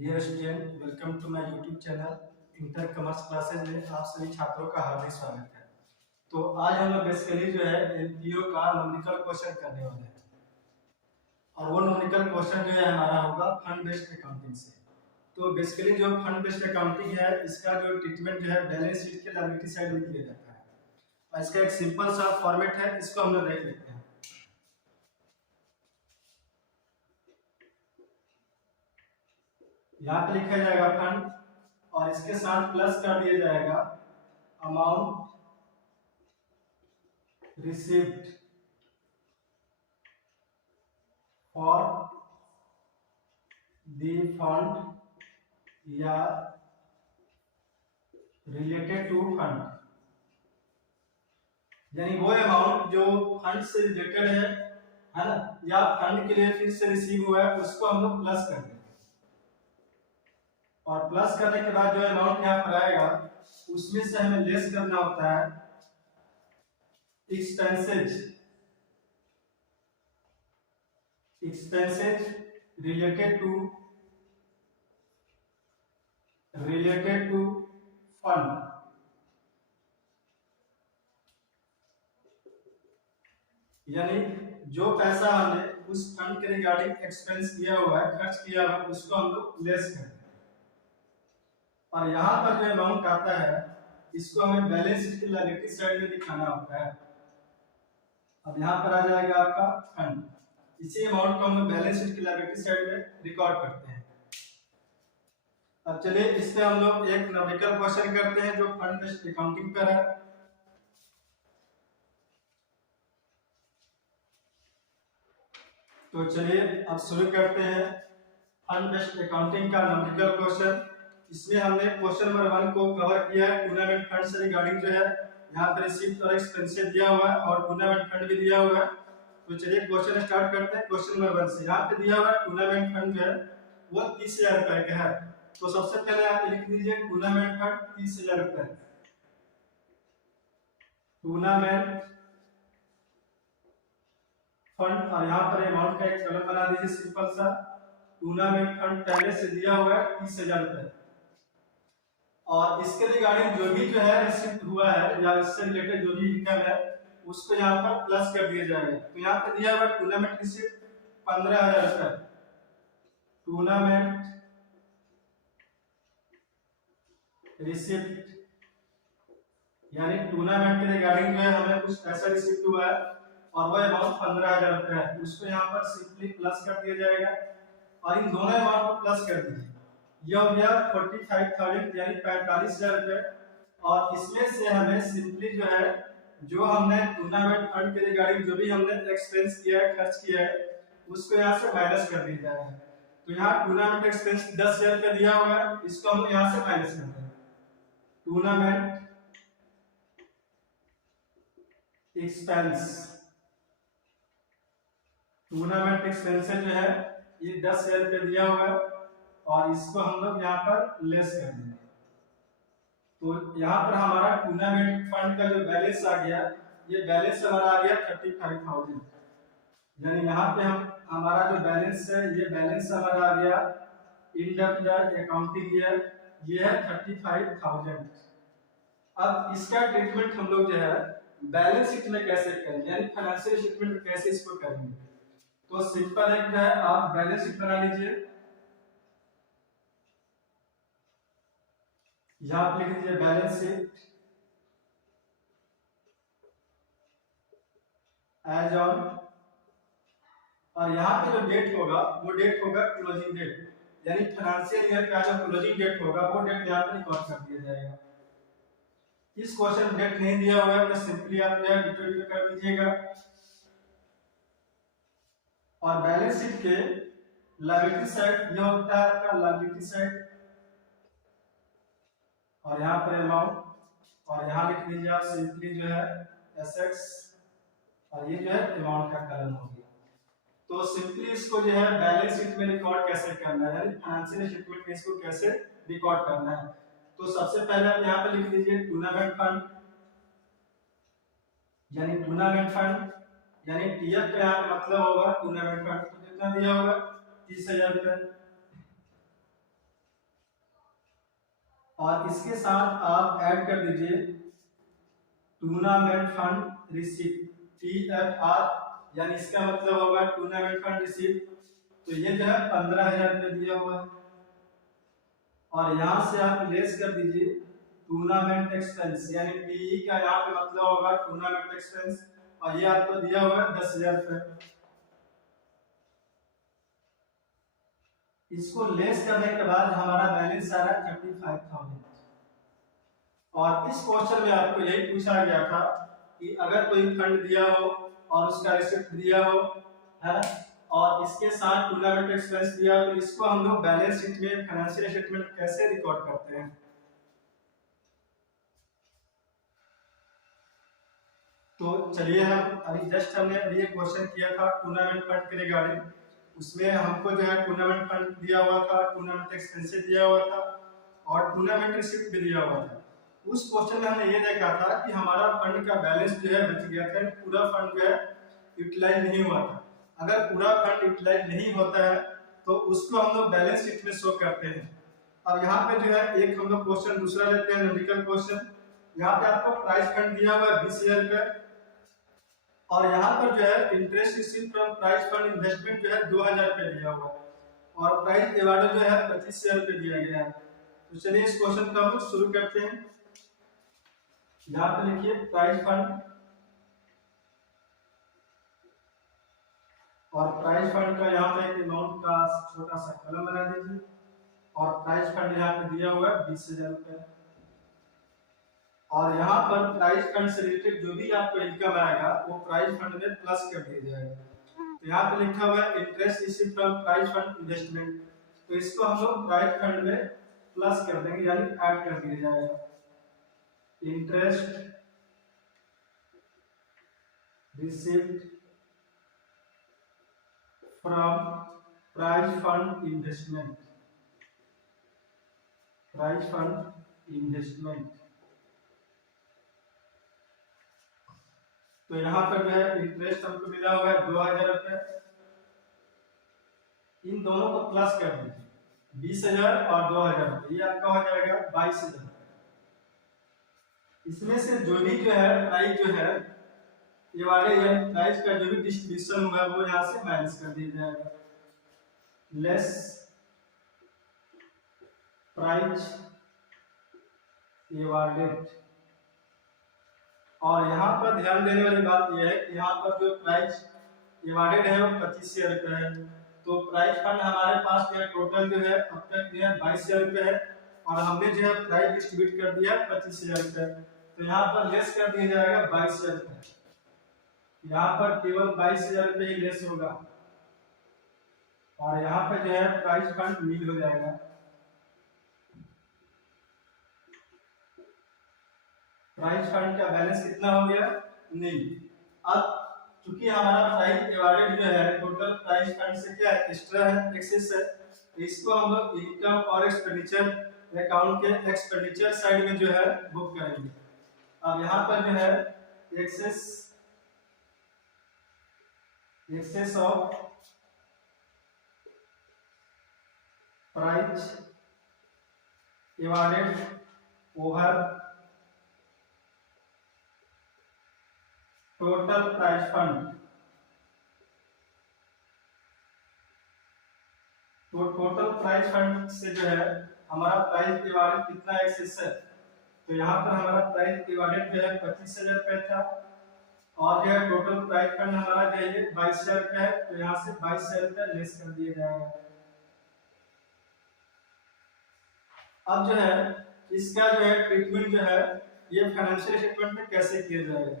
Dear student, welcome to my YouTube channel inter commerce classes में आप सभी छात्रों का हार्दिक स्वागत है। तो आज हम लोग बेसिकली जो है एमपीओ का न्यूमेरिकल क्वेश्चन करने वाले हैं और वो न्यूमेरिकल क्वेश्चन जो है हमारा होगा फंड बेस्ड अकाउंटिंग से। तो बेसिकली जो फंड बेस्ड अकाउंटिंग है इसका जो ट्रीटमेंट जो है बैलेंस शीट के लायबिलिटी साइड में किया जाता है और इसका एक सिंपल सा फॉर्मेट है, इसको हम लोग देख लेते हैं। यहाँ पे लिखा जाएगा फंड और इसके साथ प्लस कर दिया जाएगा amount received for the fund या related to fund, यानी वो अमाउंट जो फंड से रिलेटेड है ना, या फंड के लिए फिर से रिसीव हुआ है उसको हम लोग प्लस कर देंगे और प्लस करने के बाद जो अमाउंट यहाँ पर आएगा उसमें से हमें लेस करना होता है expenses related to fund, यानी जो पैसा हमने उस फंड के रिगार्डिंग एक्सपेंस किया हुआ है, खर्च किया हुआ है, उसको हम लोग लेस करें और यहाँ पर जो अमाउंट आता है इसको हमें बैलेंस शीट की लायबिलिटी साइड में दिखाना होता है। अब यहाँ पर आ जाएगा आपका फंड, इसी अमाउंट को हम लोग बैलेंस शीट की लायबिलिटी साइड में रिकॉर्ड करते हैं। अब चलिए इस पे हम लोग एक न्यूमेरिकल क्वेश्चन करते हैं जो फंड बेस्ड अकाउंटिंग पर है। तो चलिए अब शुरू करते हैं फंड बेस्ड अकाउंटिंग का न्यूमेरिकल क्वेश्चन। इसमें हमने क्वेश्चन नंबर 1 को कवर किया है, टूर्नामेंट फंड से रिगार्डिंग जो है यहाँ पर रिसीप्ट और एक्सपेंसेस दिया हुआ है और टूर्नामेंट फंड भी दिया हुआ है। तो चलिए क्वेश्चन स्टार्ट करते हैं क्वेश्चन नंबर 1 से। यहाँ पे दिया हुआ है टूर्नामेंट फंड जो है वो 30,000 रुपए का है। तो सबसे पहले आप लिख दीजिए टूर्नामेंट फंड 30,000 रुपए। टूर्नामेंट फंड और यहाँ पर अमाउंट का एक कॉलम बना दीजिए सिंपल सा। टूर्नामेंट फंड पहले से दिया हुआ है 30,000 रुपए और इसके रिगार्डिंग जो भी जो है रिसीव हुआ है या इससे रिलेटेड जो भी इनकम है उसको यहाँ पर प्लस कर दिया जाएगा। तो यहाँ पे दिया हुआ है टूर्नामेंट रिसीव 15,000 रुपए। टूर्नामेंट रिसिप्ट यानी टूर्नामेंट के रिगार्डिंग जो है हमें कुछ पैसा रिसीव हुआ है और वो अमाउंट 15,000 रुपए है, उसको यहाँ पर सिंपली प्लस कर दिया जाएगा और इन दोनों अमाउंट को प्लस कर दीजिए। यह हो गया 45,000 यानी 45,000 रुपए और इसमें से हमें सिंपली जो है जो हमने टूर्नामेंट फंड के रिगार्डिंग जो भी हमने एक्सपेंस किया है, खर्च किया है, उसको यहाँ से माइनस कर दिया जाएगा। तो यहाँ टूर्नामेंट एक्सपेंस 10,000 रुपए दिया हुआ है, इसको हम यहाँ से माइनस करते हैं। टूर्नामेंट एक्सपेंस, टूर्नामेंट एक्सपेंसेस जो है ये 10,000 रुपए दिया हुआ है और इसको हम लोग यहाँ पर लेस कर देंगे। तो यहाँ पर हमारा टूर्नामेंट फंड का जो बैलेंस आ गया, ये बैलेंस हमारा आ गया 35,000, यानी यहाँ पे हम हमारा जो बैलेंस है ये बैलेंस हमारा आ गया end of the accounting year, ये है 35,000। अब इसका ट्रीटमेंट हम लोग जो है बैलेंस शीट में कैसे करेंगे, यानी फाइनेंशियल स्टेटमेंट में कैसे इसको करेंगे। तो सिंपल एक है, आप बैलेंस शीट बना लीजिए। यहां आप लिख दीजिए बैलेंस शीट एज ऑन, और यहाँ पे जो डेट होगा वो डेट होगा क्लोजिंग डेट, यानी फाइनेंशियल ईयर का जो क्लोजिंग डेट होगा वो डेट यहाँ पे रिकॉर्ड कर दिया जाएगा। इस क्वेश्चन डेट नहीं दिया हुआ है तो सिंपली आप यह डिटेल कर दीजिएगा। और बैलेंस शीट के लायबिलिटी साइड यह होता है आपका लायबिलिटी साइड और यहाँ पर अमाउंट और यहाँ लिख दीजिए आप सिंपली जो है एसेट्स और ये जो है अमाउंट का कॉलम हो गया। तो सिंपली इसको जो है बैलेंस शीट में रिकॉर्ड कैसे करना है, यानी फाइनेंशियल स्टेटमेंट में इसको कैसे रिकॉर्ड करना है। तो सबसे पहले आप यहाँ पे लिख दीजिए टूर्नामेंट फंड, यानी टूर्नामेंट फंड यानी टीएफ का यहाँ पे मतलब होगा टूर्नामेंट फंड। तो कितना दिया होगा 30,000 रुपए। और इसके साथ आप ऐड कर दीजिए टूर्नामेंट फंड रिसिप्ट TFR, यानी इसका मतलब होगा टूर्नामेंट फंड रिसिप्ट। तो ये जो है 15,000 रुपये दिया हुआ है, और यहाँ से आप लेस कर दीजिए टूर्नामेंट एक्सपेंस, यानी PE का यहाँ पे मतलब होगा टूर्नामेंट एक्सपेंस, और ये आपको दिया हुआ है 10,000 रुपये। इसको लेस करने के बाद हमारा बैलेंस आ रहा है 35,000। और इस क्वेश्चन में आपको यही पूछा गया था कि अगर कोई फंड दिया हो और उसका रिसिप्ट दिया हो, है, और इसके साथ टूर्नामेंट एक्सपेंस दिया हो, तो इसको हम लोग बैलेंस शीट में फाइनेंशियल स्टेटमेंट कैसे रिकॉर्ड करते हैं। तो चलिए हम अभी जस्ट हमने अभी एक क्वेश्चन किया था टूर्नामेंट फंड के रिगार्डिंग, उसमें हमको जो है टूर्नामेंट फंड दिया हुआ था, टूर्नामेंट एक्सपेंस दिया हुआ था, और टूर्नामेंट रिसिप्ट भी दिया हुआ था। उस क्वेश्चन में हमने ये देखा था कि हमारा फंड का बैलेंस जो है बच गया था, पूरा फंड जो है यूटिलाइज नहीं हुआ था। अगर पूरा फंड यूटिलाइज नहीं होता है तो उसको हम लोग बैलेंस शीट में शो करते हैं। अब यहाँ पे जो है एक हम लोग क्वेश्चन दूसरा लेते हैं, न्यूमेरिकल क्वेश्चन। यहाँ पे आपको प्राइस फंड दिया हुआ है 20,000 रुपये, और यहाँ पर जो है interest received from price fund investment जो है 2,000 रुपये दिया हुआ है, और प्राइस एवार्ड जो है 25,000 रुपये दिया गया है। तो चलिए इस क्वेश्चन को हम लोग शुरू करते हैं। यहाँ पे लिखिए प्राइस फंड, और प्राइस फंड का यहाँ पे एक अमाउंट का छोटा सा कॉलम बना दीजिए, और प्राइस फंड यहाँ पे दिया हुआ है 20,000 रुपये, और यहाँ पर प्राइस फंड से रिलेटेड जो भी आपको इनकम आएगा वो प्राइस फंड में प्लस कर दिया जाएगा। तो यहाँ पे लिखा हुआ है interest received from price fund investment, तो इसको हम लोग प्राइस फंड में प्लस कर देंगे, यानी ऐड कर दिया जाएगा। Interest received from price fund investment, price fund investment. तो यहाँ पर जो है इंटरेस्ट हमको मिला हुआ है 2,000 रुपये, इन दोनों को प्लस कर दीजिए 20,000 और 2,000, ये आपका हो जाएगा 22,000। इसमें से जो भी जो है प्राइस जो है ये वाले प्राइस का जो भी डिस्ट्रीब्यूशन हुआ वो यहाँ से माइनस कर दिया जाएगा, लेस प्राइस एवार्डेड। और यहाँ पर ध्यान देने वाली बात यह है कि यहाँ पर जो प्राइस एवार्डेड है वो 25,000 रुपये है। तो प्राइस फंड हमारे पास जो है टोटल जो है अब तक जो है 22,000 रुपये है, और हमने जो है प्राइस डिस्ट्रीब्यूट कर दिया 25,000 रुपये। तो यहाँ पर लेस कर दिया जाएगा 22,000 रुपये, यहाँ पर केवल 22,000 रुपये ही लेस होगा, और यहाँ पे जो है प्राइस फंड नील हो जाएगा। प्राइस फंड का बैलेंस कितना हो गया, नील। अब चूंकि हमारा प्राइस एवार्डेड जो है टोटल प्राइस फंड से क्या है, एक्स्ट्रा है, एक्सेस है, तो इसको हम लोग इनकम और एक्सपेंडिचर अकाउंट के एक्सपेंडिचर साइड में जो है बुक करेंगे। अब यहाँ पर जो है excess of price awarded over total price fund, तो टोटल प्राइस फंड से जो है हमारा प्राइस एवार्डेड कितना एक्सेस है, तो यहाँ पर हमारा प्राइस एवार्डेड जो है 25,000 रुपये था, और जो है टोटल प्राइस फंड हमारा जो है 22,000 रुपये है, तो यहाँ से 22,000 रुपये लेस कर दिया जाएगा। अब जो है इसका जो है ट्रीटमेंट जो है ये फाइनेंशियल स्टेटमेंट में कैसे किया जाएगा,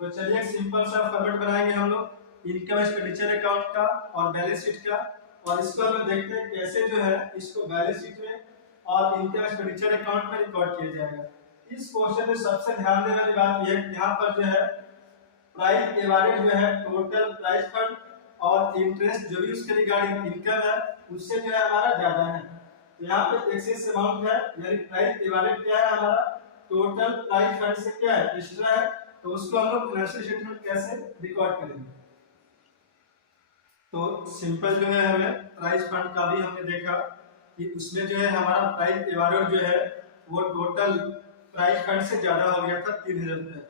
तो चलिए एक सिंपल सा फॉर्मेट बनाएंगे हम लोग इनकम एक्सपेंडिचर अकाउंट का और बैलेंस शीट का, और इसको हम देखते हैं कैसे जो है इसको बैलेंस शीट में और इनकम एक्सपेंडिचर अकाउंट में रिकॉर्ड किया जाएगा। इस क्वेश्चन में सबसे ध्यान देने वाली बात यह है कि यहाँ पर जो है प्राइस एवार्डेड जो है टोटल प्राइस फंड और इंटरेस्ट जो भी उसके रिगार्डिंग इनकम है उससे जो है हमारा ज्यादा है, तो यहाँ पे एक्सेस अमाउंट है, यानी प्राइस एवार्डेड क्या है हमारा टोटल प्राइस फंड से क्या है एक्स्ट्रा है, तो उसको हम लोग फाइनेंशियल स्टेटमेंट कैसे रिकॉर्ड करेंगे। तो सिंपल जो है हमें प्राइस फंड का भी हमने देखा कि उसमें जो है हमारा प्राइस एवार्डेड जो है वो टोटल प्राइज फंड से ज्यादा हो गया था 3000 रुपये।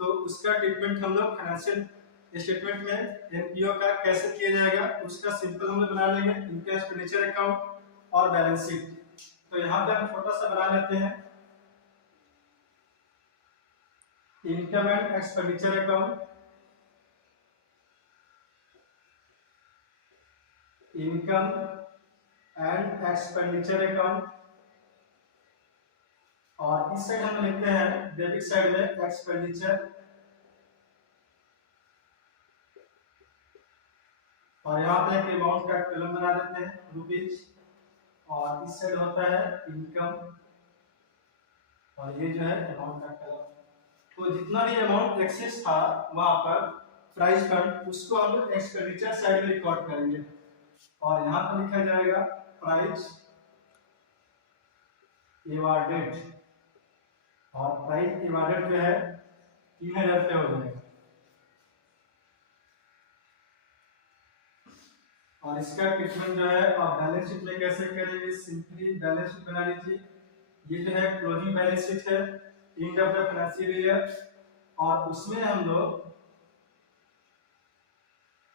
तो उसका ट्रीटमेंट हम लोग फाइनेंशियल स्टेटमेंट में एनपीओ का कैसे किया जाएगा उसका सिंपल हम लोग बना लेंगे, इनकम एक्सपेंडिचर अकाउंट और बैलेंस शीट। तो यहाँ पे हम छोटा सा बना लेते हैं income and expenditure account, income and expenditure account, और इस साइड हम लिखते हैं डेबिट साइड में एक्सपेंडिचर, और यहाँ पे एक अमाउंट का कॉलम बना देते हैं रुपीज, और इस साइड होता है इनकम, और ये जो है अमाउंट का कॉलम। तो जितना भी अमाउंट एक्सेस था वहां पर प्राइस फंड, उसको हम लोग एक्सपेंडिचर साइड में रिकॉर्ड करेंगे, और यहाँ पर लिखा जाएगा प्राइस एवार्डेड, और प्राइस एवार्डेड जो है 3000 रुपये हो जाएगा। और इसका ट्रीटमेंट जो है आप बैलेंस शीट में कैसे करेंगे, सिंपली बैलेंस शीट बना लीजिए। ये जो है क्लोजिंग बैलेंस शीट है end of the financial year, और उसमें हम लोग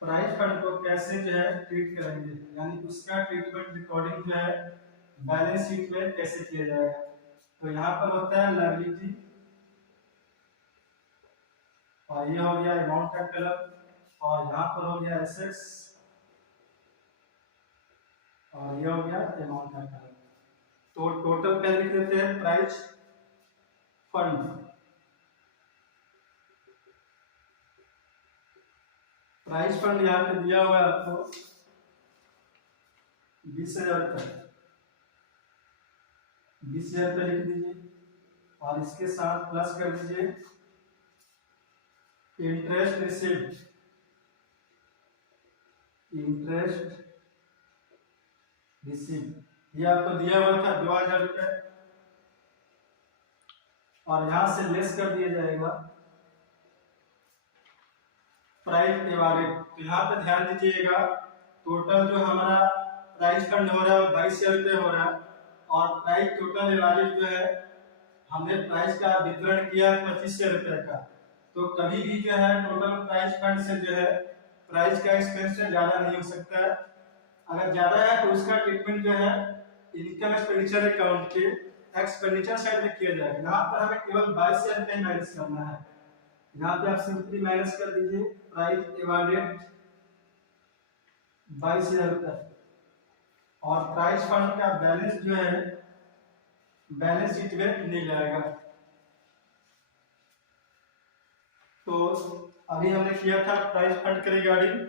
प्राइस फंड को कैसे जो है ट्रीट करेंगे, यानी उसका ट्रीटमेंट रिकॉर्डिंग जो है बैलेंस शीट में कैसे किया जाएगा। तो यहाँ पर होता है लायबिलिटी, और ये हो गया अमाउंट का कलम, और यहाँ पर हो गया एसेट्स, और ये हो गया अमाउंट का कलम। तो टोटल क्या लिख देते हैं प्राइस फंड, प्राइस फंड यहाँ पे दिया हुआ है आपको 20,000 रुपये, 20,000 रुपये लिख दीजिए, और इसके साथ प्लस कर दीजिए इंटरेस्ट रिसीव्ड, इंटरेस्ट रिसीव्ड ये आपको दिया हुआ था 2,000 रुपये, और यहां से लेस कर दिया जाएगा प्राइस एवार्डेड। तो यहाँ पे ध्यान दीजिएगा टोटल जो हमारा प्राइस फंड हो रहा है 22,000 रुपये हो रहा है, और प्राइस टोटल एवार्डेड जो है हमने प्राइस का वितरण किया 25,000 रुपये का। तो कभी भी जो है टोटल प्राइस फंड से जो है प्राइस का एक्सपेंस ज्यादा नहीं हो सकता है। अगर ज्यादा है तो उसका ट्रीटमेंट जो है इनकम एक्सपेंडिचर अकाउंट के एक्सपेंडिचर साइड में किया जाएगा। यहाँ पर हमें केवल 22,000 रुपये माइनस करना है, यहाँ पे आप सिंपली माइनस कर दीजिए प्राइस एवार्डेड 22,000 रुपये, और प्राइस फंड का बैलेंस जो है बैलेंस शीट में नहीं जाएगा। तो अभी हमने किया था प्राइस फंड के रिगार्डिंग,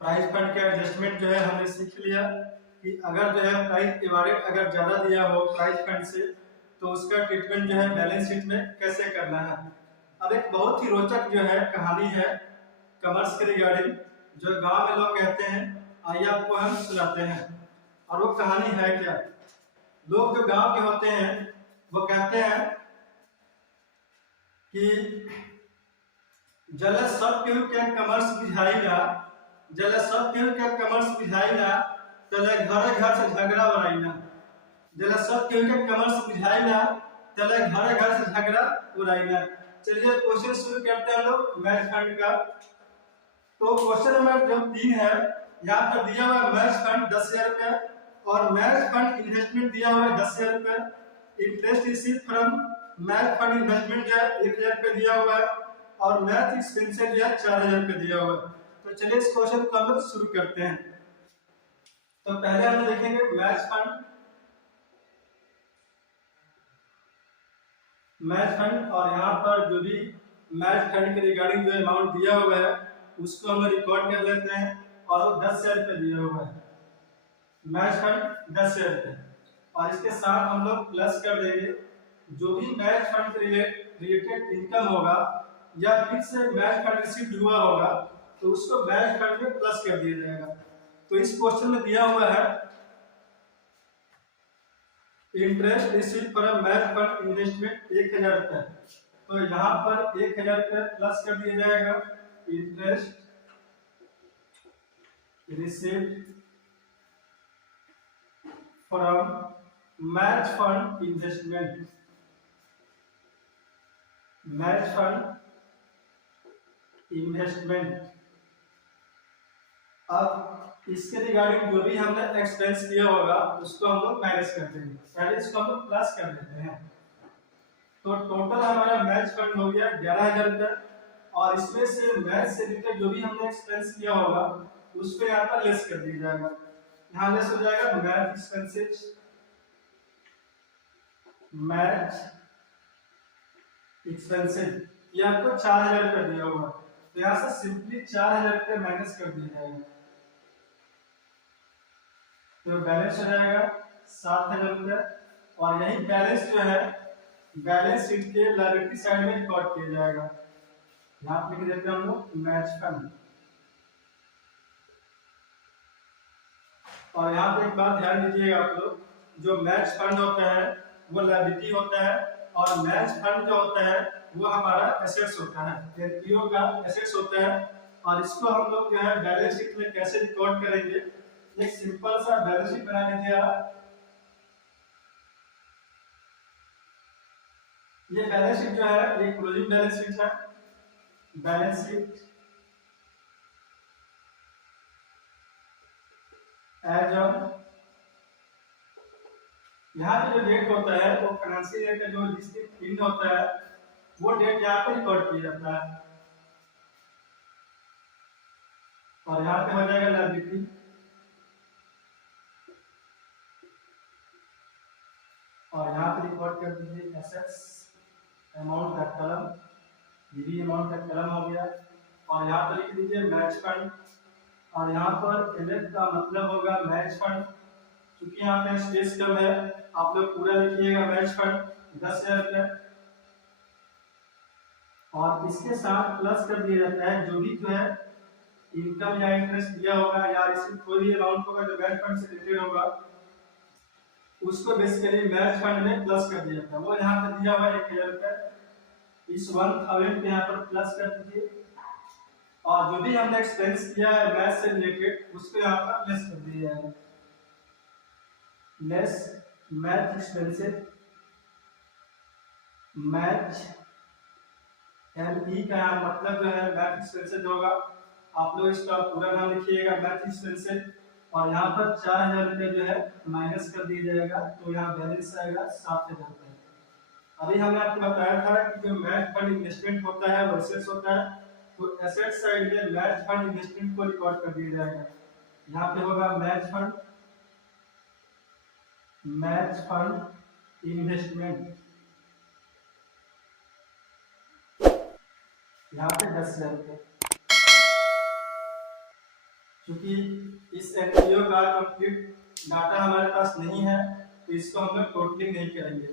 प्राइस फंड का एडजस्टमेंट जो है हमने सीख लिया कि अगर जो है प्राइस एवार्डेड अगर ज्यादा दिया हो प्राइस फंड से तो उसका ट्रीटमेंट जो है बैलेंस शीट में कैसे करना है। अब एक बहुत ही रोचक जो है कहानी है कॉमर्स के रिगार्डिंग, जो गांव में लोग कहते हैं, आइए आपको हम सुनाते हैं। और वो कहानी है क्या, लोग जो गांव के होते हैं वो कहते हैं कि जल सब केहू के कॉमर्स बुझाइला, जल सब केहू के कॉमर्स बुझाइला, तले घरे घर से झगड़ा उड़ाइला, जल सब केहू के कॉमर्स बुझाइला, तले घरे घर से झगड़ा उड़ाइला। चलिए क्वेश्चन शुरू करते हैं लोग मैच फंड का। तो क्वेश्चन नंबर जो 3 है, यहाँ पर दिया हुआ मैच फंड 10,000 रुपये, और मैच फंड इन्वेस्टमेंट दिया हुआ है 10,000 रुपये, interest receive from match fund investment जो है 1,000 रुपये दिया हुआ है, और मैच एक्सपेंसेस जो है 4,000 रुपये दिया हुआ है। तो चलिए इस क्वेश्चन को हम लोग शुरू करते हैं। तो पहले हम देखेंगे मैच फंड, मैच फंड, और यहाँ पर जो भी मैच फंड के रिगार्डिंग जो अमाउंट दिया हुआ है उसको हम रिकॉर्ड कर लेते हैं, और वो 10,000 रुपये दिया हुआ है, मैच फंड 10,000 रुपये, और इसके साथ हम लोग प्लस कर देंगे जो भी मैच फंड से रिलेटेड इनकम होगा या फिर से मैच फंड रिसीव हुआ होगा तो उसको मैच फंड में प्लस कर दिया जाएगा। तो इस क्वेश्चन में दिया हुआ है interest receive from match fund investment 1,000 रुपये, तो यहाँ पर 1,000 रुपये प्लस कर दिया जाएगा interest receive from match fund investment, match fund investment. अब इसके रिगार्डिंग जो भी हमने एक्सपेंस किया होगा उसको हम लोग माइनस कर देंगे, पहले इसको हम लोग प्लस कर देते हैं। तो टोटल हमारा मैच फंड हो गया 11,000 रुपये, और इसमें से मैच से रिलेटेड जो भी हमने एक्सपेंस किया होगा उस पे यहाँ पर लेस कर दिया जाएगा। यहाँ लेस हो जाएगा मैच एक्सपेंसेस, मैच एक्सपेंसेस, ये आपको 4,000 रुपये दिया होगा, तो यहाँ से सिंपली 4,000 रुपये माइनस कर दिया जाएगा, तो बैलेंस हो जाएगा 7,000 रुपये। और यही बैलेंस जो है बैलेंस शीट के लायबिलिटी साइड में रिकॉर्ड किया जाएगा। यहाँ पे लिख देते हैं हम लोग मैच फंड। और यहाँ पे एक बात ध्यान दीजिएगा आप लोग, जो मैच फंड होता है वो लायबिलिटी होता है, और मैच फंड जो होता है वो हमारा एसेट्स होता है, एनपीओ का एसेट्स होता है। और इसको हम लोग जो है बैलेंस शीट में कैसे रिकॉर्ड करेंगे, एक सिंपल सा बैलेंस शीट बना लीजिए आप। ये बैलेंस शीट जो है ये क्लोजिंग बैलेंस शीट है, बैलेंस शीट एज ऑन। यहाँ पे जो डेट होता है वो फाइनेंशियल ईयर का जो जिसके एंड होता है वो डेट यहाँ पे रिकॉर्ड किया जाता है। और यहाँ पे हो जाएगा लायबिलिटी, और यहाँ पे रिकॉर्ड कर दीजिए एसेट्स अमाउंट का कलम, ये भी अमाउंट का कलम हो गया। और यहाँ पर लिख दीजिए मैच फंड, और यहाँ पर एलेट का मतलब होगा मैच फंड, क्योंकि यहाँ पे स्पेस कम है, आप लोग पूरा लिखिएगा मैच फंड 10,000 रुपये। और इसके साथ प्लस कर दिया जाता है जो भी जो है इनकम या इंटरेस्ट दिया होगा या इसमें कोई भी अमाउंट होगा जो मैच फंड से रिलेटेड होगा उसको बेसिकली मैच फंड में प्लस कर दिया जाता है। वो यहाँ पे दिया हुआ है 1,000 रुपये, इस 1,000 पे यहाँ पर प्लस कर दीजिए, और जो भी हमने एक्सपेंस किया है मैच से रिलेटेड उसको यहाँ पर लेस कर दिया जाएगा, less match expenses, match ME का मतलब जो है मैच एक्सपेंसेस होगा, आप लोग इसका पूरा नाम लिखिएगा मैच एक्सपेंसेस। और यहाँ पर 4,000 रुपये जो है माइनस कर दिया जाएगा, तो यहाँ बैलेंस आएगा 7,000 रुपये। अभी हमने आपको बताया था कि जो मैच फंड इन्वेस्टमेंट होता है वो एसेट्स होता है, तो एसेट साइड में मैच फंड इन्वेस्टमेंट को रिकॉर्ड कर दिया जाएगा। यहाँ पे होगा match fund, match fund investment, यहाँ पे 10,000 रुपये। क्योंकि इस एनपीओ का कंप्लीट डाटा हमारे पास नहीं है तो इसको हम लोग टोटलिंग नहीं करेंगे।